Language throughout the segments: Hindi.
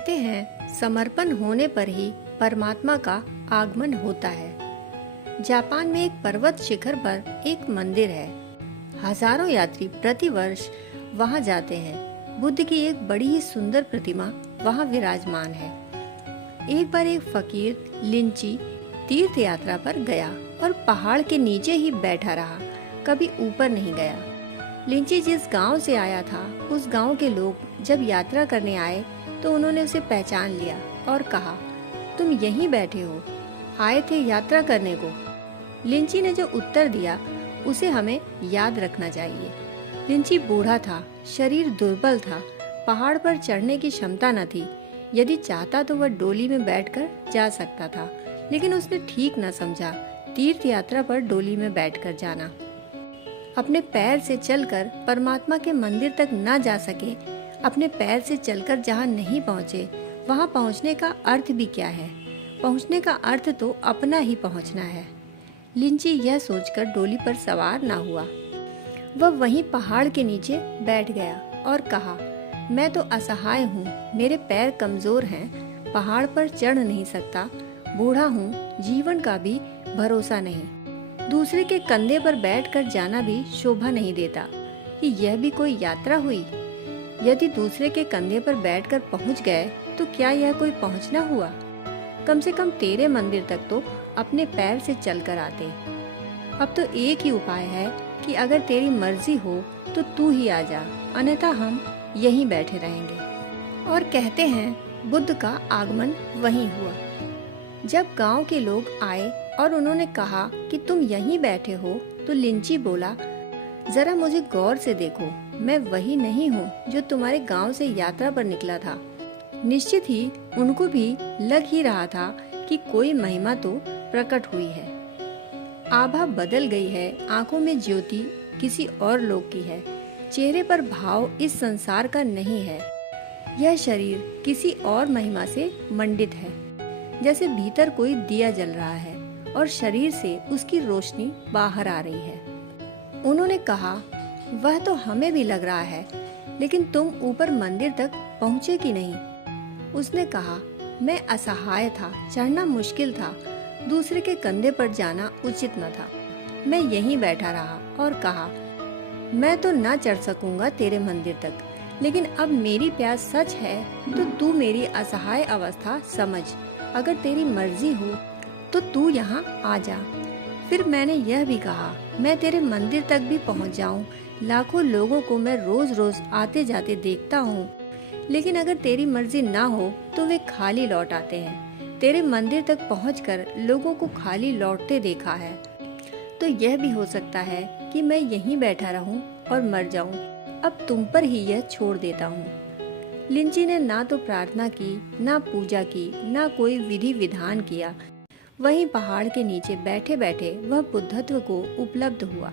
कहते हैं समर्पण होने पर ही परमात्मा का आगमन होता है। जापान में एक पर्वत शिखर पर एक मंदिर है। हजारों यात्री प्रतिवर्ष वहां जाते हैं। बुद्ध की एक बड़ी ही सुंदर प्रतिमा वहां विराजमान है। एक बार एक फकीर लिंची तीर्थ यात्रा पर गया और पहाड़ के नीचे ही बैठा रहा, कभी ऊपर नहीं गया। लिंची जिस गांव से आया था, उस गांव के लोग जब यात्रा करने आए तो उन्होंने उसे पहचान लिया और कहा, तुम यहीं बैठे हो, आए थे यात्रा करने को। लिंची ने जो उत्तर दिया उसे हमें याद रखना चाहिए। लिंची बूढ़ा था, शरीर दुर्बल था, पहाड़ पर चढ़ने की क्षमता न थी। यदि चाहता तो वह डोली में बैठकर जा सकता था, लेकिन उसने ठीक न समझा तीर्थ यात्रा पर डोली में बैठकर जाना। अपने पैर से चलकर परमात्मा के मंदिर तक न जा सके, अपने पैर से चलकर जहाँ नहीं पहुँचे, वहाँ पहुँचने का अर्थ भी क्या है? पहुँचने का अर्थ तो अपना ही पहुँचना है। लिंची यह सोचकर डोली पर सवार ना हुआ। वह वहीं पहाड़ के नीचे बैठ गया और कहा, मैं तो असहाय हूँ, मेरे पैर कमजोर हैं, पहाड़ पर चढ़ नहीं सकता, बूढ़ा हूँ, जीवन का भी भरोसा नहीं। दूसरे के कंधे पर बैठकर जाना भी शोभा नहीं देता कि यह भी कोई यात्रा हुई। यदि दूसरे के कंधे पर बैठकर पहुँच गए तो क्या यह कोई पहुँचना हुआ? कम से कम तेरे मंदिर तक तो अपने पैर से चलकर आते। अब तो एक ही उपाय है कि अगर तेरी मर्जी हो तो तू ही आ जा, अन्यथा हम यहीं बैठे रहेंगे। और कहते हैं बुद्ध का आगमन वहीं हुआ। जब गांव के लोग आए और उन्होंने कहा कि तुम यहीं बैठे हो, तो लिंची बोला, जरा मुझे गौर से देखो, मैं वही नहीं हूँ जो तुम्हारे गांव से यात्रा पर निकला था। निश्चित ही उनको भी लग ही रहा था कि कोई महिमा तो प्रकट हुई है। आभा बदल गई है, आंखों में ज्योति किसी और लोक की है, चेहरे पर भाव इस संसार का नहीं है। यह शरीर किसी और महिमा से मंडित है, जैसे भीतर कोई दिया जल रहा है और शरीर से उसकी रोशनी बाहर आ रही है। उन्होंने कहा, वह तो हमें भी लग रहा है, लेकिन तुम ऊपर मंदिर तक पहुँचे कि नहीं? उसने कहा, मैं असहाय था, चढ़ना मुश्किल था, दूसरे के कंधे पर जाना उचित न था। मैं यहीं बैठा रहा और कहा, मैं तो न चढ़ सकूंगा तेरे मंदिर तक, लेकिन अब मेरी प्यास सच है तो तू मेरी असहाय अवस्था समझ। अगर तेरी मर्जी हो तो तू यहाँ आ जा। फिर मैंने यह भी कहा, मैं तेरे मंदिर तक भी पहुँच जाऊँ। लाखों लोगों को मैं रोज रोज आते जाते देखता हूँ, लेकिन अगर तेरी मर्जी ना हो तो वे खाली लौट आते हैं। तेरे मंदिर तक पहुंचकर लोगों को खाली लौटते देखा है। तो यह भी हो सकता है कि मैं यहीं बैठा रहूं और मर जाऊं। अब तुम पर ही यह छोड़ देता हूं। लिंची ने ना तो प्रार्थना की, ना पूजा की, ना कोई विधि विधान किया। वहीं पहाड़ के नीचे बैठे बैठे वह बुद्धत्व को उपलब्ध हुआ।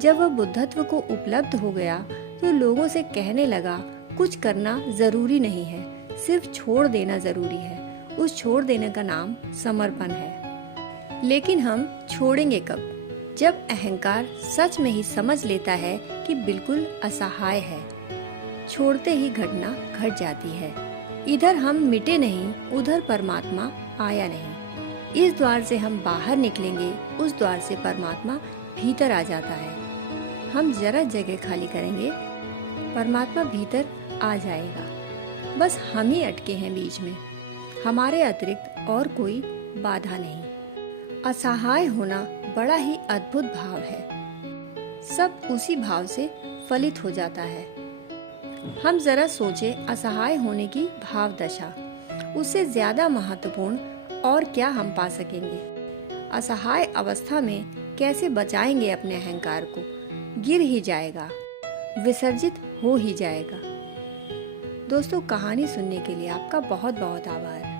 जब वह बुद्धत्व को उपलब्ध हो गया तो लोगों से कहने लगा, कुछ करना जरूरी नहीं है, सिर्फ छोड़ देना जरूरी है। उस छोड़ देने का नाम समर्पण है। लेकिन हम छोड़ेंगे कब? जब अहंकार सच में ही समझ लेता है कि बिल्कुल असहाय है। छोड़ते ही घटना घट जाती है। इधर हम मिटे नहीं, उधर परमात्मा आया नहीं। इस द्वार से हम बाहर निकलेंगे, उस द्वार से परमात्मा भीतर आ जाता है। हम जरा जगह खाली करेंगे, परमात्मा भीतर आ जाएगा। बस हम ही अटके हैं बीच में, हमारे अतिरिक्त और कोई बाधा नहीं। असहाय होना बड़ा ही अद्भुत भाव है। सब उसी भाव से फलित हो जाता है। हम जरा सोचे असहाय होने की भाव दशा, उससे ज्यादा महत्वपूर्ण और क्या हम पा सकेंगे? असहाय अवस्था में कैसे बचाएंगे अपने अहंकार को? गिर ही जाएगा, विसर्जित हो ही जाएगा। दोस्तों, कहानी सुनने के लिए आपका बहुत बहुत आभार।